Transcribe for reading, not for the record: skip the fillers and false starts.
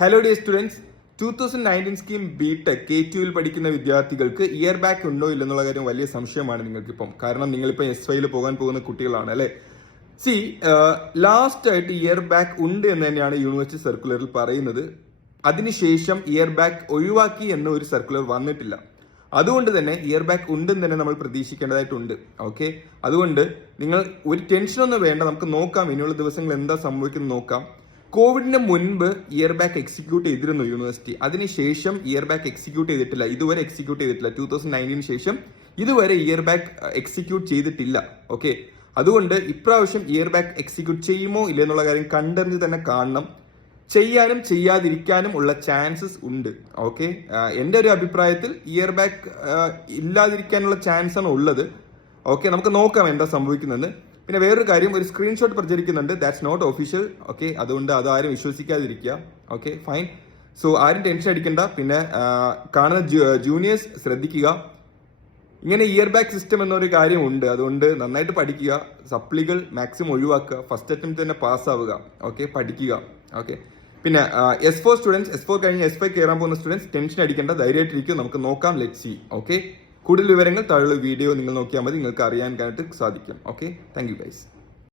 Hello dear students, 2019 scheme BTech K2 പഠിക്കുന്ന വിദ്യാർത്ഥികൾക്ക് year back ഉണ്ടോ ഇല്ലെന്നുള്ള കാര്യം വലിയ സംശയമാണ് നിങ്ങൾക്കിപ്പം. കാരണം നിങ്ങളിപ്പോൾ S5 പോകാൻ പോകുന്ന കുട്ടികളാണ് അല്ലേ. ലാസ്റ്റ് ആയിട്ട് ഇയർ ബാക്ക് ഉണ്ട് എന്ന് തന്നെയാണ് യൂണിവേഴ്സിറ്റി സർക്കുലറിൽ പറയുന്നത്. അതിനുശേഷം ഇയർ ബാക്ക് ഒഴിവാക്കി എന്ന ഒരു സർക്കുലർ വന്നിട്ടില്ല. അതുകൊണ്ട് തന്നെ ഇയർ ബാക്ക് ഉണ്ടെന്ന് തന്നെ നമ്മൾ പ്രതീക്ഷിക്കേണ്ടതായിട്ടുണ്ട്. ഓക്കെ, അതുകൊണ്ട് നിങ്ങൾ ഒരു ടെൻഷനൊന്നും വേണ്ട. നമുക്ക് നോക്കാം, ഇനിയുള്ള ദിവസങ്ങൾ എന്താ സംഭവിക്കുന്നത് നോക്കാം. കോവിഡിന് മുൻപ് ഇയർ ബാക്ക് എക്സിക്യൂട്ട് ചെയ്തിരുന്നു യൂണിവേഴ്സിറ്റി. അതിനുശേഷം ഇയർ ബാക്ക് എക്സിക്യൂട്ട് ചെയ്തിട്ടില്ല, ഇതുവരെ എക്സിക്യൂട്ട് ചെയ്തിട്ടില്ല. 2019 ശേഷം ഇതുവരെ ഇയർ ബാക്ക് എക്സിക്യൂട്ട് ചെയ്തിട്ടില്ല. ഓക്കെ, അതുകൊണ്ട് ഇപ്രാവശ്യം ഇയർ ബാക്ക് എക്സിക്യൂട്ട് ചെയ്യുമോ ഇല്ലെന്നുള്ള കാര്യം കണ്ടറിഞ്ഞ് തന്നെ കാണണം. ചെയ്യാനും ചെയ്യാതിരിക്കാനും ഉള്ള ചാൻസസ് ഉണ്ട്. ഓക്കെ, എൻ്റെ ഒരു അഭിപ്രായത്തിൽ ഇയർ ബാക്ക് ഇല്ലാതിരിക്കാനുള്ള ചാൻസ് ആണ് ഉള്ളത്. ഓക്കെ, നമുക്ക് നോക്കാം എന്താ സംഭവിക്കുന്നത്. പിന്നെ വേറൊരു കാര്യം, ഒരു സ്ക്രീൻഷോട്ട് പ്രചരിക്കുന്നുണ്ട്. That's not official. ഓക്കെ, അതുകൊണ്ട് അതാരും വിശ്വസിക്കാതിരിക്കുക. Okay, fine. സോ ആരും ടെൻഷൻ അടിക്കണ്ട. പിന്നെ കാണുന്ന ജൂനിയേഴ്സ് ശ്രദ്ധിക്കുക. ഇങ്ങനെ ഇയർ ബാക്ക് സിസ്റ്റം എന്നൊരു കാര്യമുണ്ട്. അതുകൊണ്ട് നന്നായിട്ട് പഠിക്കുക. സപ്ലികൾ മാക്സിമം ഒഴിവാക്കുക. ഫസ്റ്റ് അറ്റംപ്റ്റ് തന്നെ പാസ്സാവുക. ഓക്കെ, പഠിക്കുക. ഓക്കെ, പിന്നെ S4 സ്റ്റുഡൻസ്, S4 കഴിഞ്ഞ് S5 കയറാൻ പോകുന്ന സ്റ്റുഡൻസ് ടെൻഷൻ അടിക്കേണ്ട, ധൈര്യമായിട്ടിരിക്കും. നമുക്ക് നോക്കാം. Let see. ഓക്കെ, കൂടുതൽ വിവരങ്ങൾ താഴെയുള്ള വീഡിയോ നിങ്ങൾ നോക്കിയാൽ മതി, നിങ്ങൾക്ക് അറിയാനായിട്ട് സാധിക്കും. Okay, thank you guys.